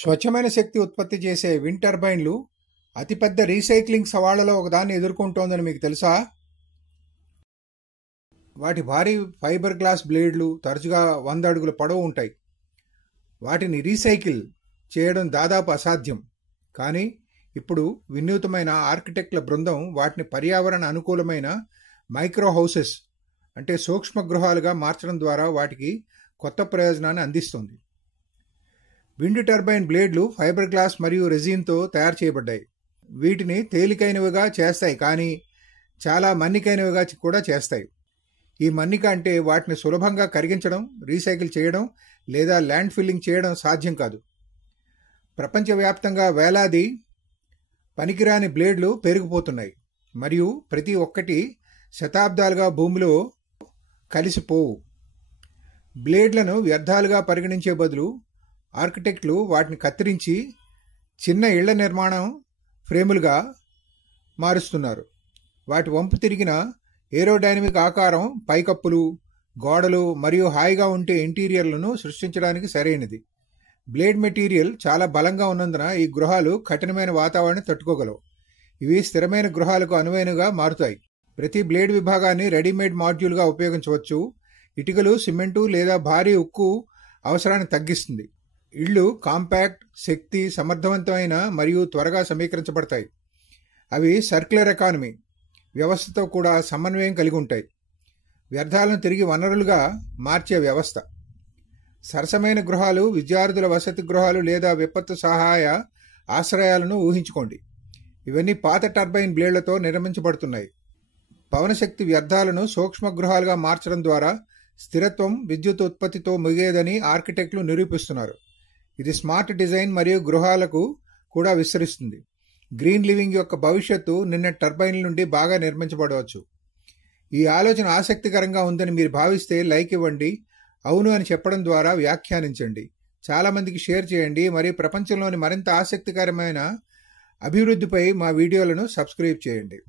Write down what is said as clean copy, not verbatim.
స్వచ్ఛమైన శక్తి ఉత్పత్తి చేసే విండ్ టర్బైన్లు అతిపెద్ద రీసైక్లింగ్ సవాళ్లలో ఒకదాన్ని ఎదుర్కొంటోందని మీకు తెలుసా? వాటి భారీ ఫైబర్ గ్లాస్ బ్లేడ్లు తరచుగా 100 అడుగుల పొడవు ఉంటాయి. వాటిని రీసైకిల్ చేయడం దాదాపు అసాధ్యం. కానీ ఇప్పుడు వినూత్నమైన ఆర్కిటెక్ట్ల బృందం వాటిని పర్యావరణ అనుకూలమైన మైక్రో హౌసెస్ అంటే సూక్ష్మ గృహాలుగా మార్చడం ద్వారా వాటికి కొత్త ప్రయోజనాన్ని అందిస్తుంది. విండ్ టర్బైన్ బ్లేడ్లు ఫైబర్ గ్లాస్ మరియు రెజిన్తో తయారు చేయబడ్డాయి. వీటిని తేలికైనవిగా చేస్తాయి, కానీ చాలా మన్నికైనవిగా కూడా చేస్తాయి. ఈ మన్నిక అంటే వాటిని సులభంగా కరిగించడం, రీసైకిల్ చేయడం లేదా ల్యాండ్ ఫిల్లింగ్ చేయడం సాధ్యం కాదు. ప్రపంచవ్యాప్తంగా వేలాది పనికిరాని బ్లేడ్లు పెరిగిపోతున్నాయి మరియు ప్రతి ఒక్కటి శతాబ్దాలుగా భూమిలో కలిసిపోవు. బ్లేడ్లను వ్యర్థాలుగా పరిగణించే బదులు ఆర్కిటెక్ట్లు వాటిని కత్తిరించి చిన్న ఇళ్ల నిర్మాణం ఫ్రేములుగా మారుస్తున్నారు. వాటి వంపు తిరిగిన ఏరోడైనమిక్ ఆకారం పైకప్పులు, గోడలు మరియు హాయిగా ఉండే ఇంటీరియర్లను సృష్టించడానికి సరైనది. బ్లేడ్ మెటీరియల్ చాలా బలంగా ఉన్నందున ఈ గృహాలు కఠినమైన వాతావరణాన్ని తట్టుకోగలవు. ఇవి స్థిరమైన గృహాలకు అనువైనగా మారుతాయి. ప్రతి బ్లేడ్ విభాగాన్ని రెడీమేడ్ మాడ్యూల్గా ఉపయోగించవచ్చు. ఇటుకలు, సిమెంటు లేదా భారీ ఉక్కు అవసరాన్ని తగ్గిస్తుంది. ఇళ్ళు కాంపాక్ట్, శక్తి సమర్థవంతమైన మరియు త్వరగా సమీకరించబడతాయి. అవి సర్క్యులర్ ఎకానమీ వ్యవస్థతో కూడా సమన్వయం కలిగి ఉంటాయి. వ్యర్థాలను తిరిగి వనరులుగా మార్చే వ్యవస్థ. సరసమైన గృహాలు, విద్యార్థుల వసతి గృహాలు లేదా విపత్తు సహాయ ఆశ్రయాలను ఊహించుకోండి. ఇవన్నీ పాత టర్బైన్ బ్లేడ్లతో నిర్మించబడుతున్నాయి. పవనశక్తి వ్యర్థాలను సూక్ష్మ గృహాలుగా మార్చడం ద్వారా స్థిరత్వం విద్యుత్ ఉత్పత్తితో ముగియేదని ఆర్కిటెక్టులు నిరూపిస్తున్నారు. ఇది స్మార్ట్ డిజైన్ మరియు గృహాలకు కూడా విస్తరిస్తుంది. గ్రీన్ లివింగ్ యొక్క భవిష్యత్తు నిన్న టర్బైన్ల నుండి బాగా నిర్మించబడవచ్చు. ఈ ఆలోచన ఆసక్తికరంగా ఉందని మీరు భావిస్తే లైక్ ఇవ్వండి, అవును అని చెప్పడం ద్వారా వ్యాఖ్యానించండి, చాలామందికి షేర్ చేయండి మరియు ప్రపంచంలోని మరింత ఆసక్తికరమైన అభివృద్ధిపై మా వీడియోలను సబ్స్క్రైబ్ చేయండి.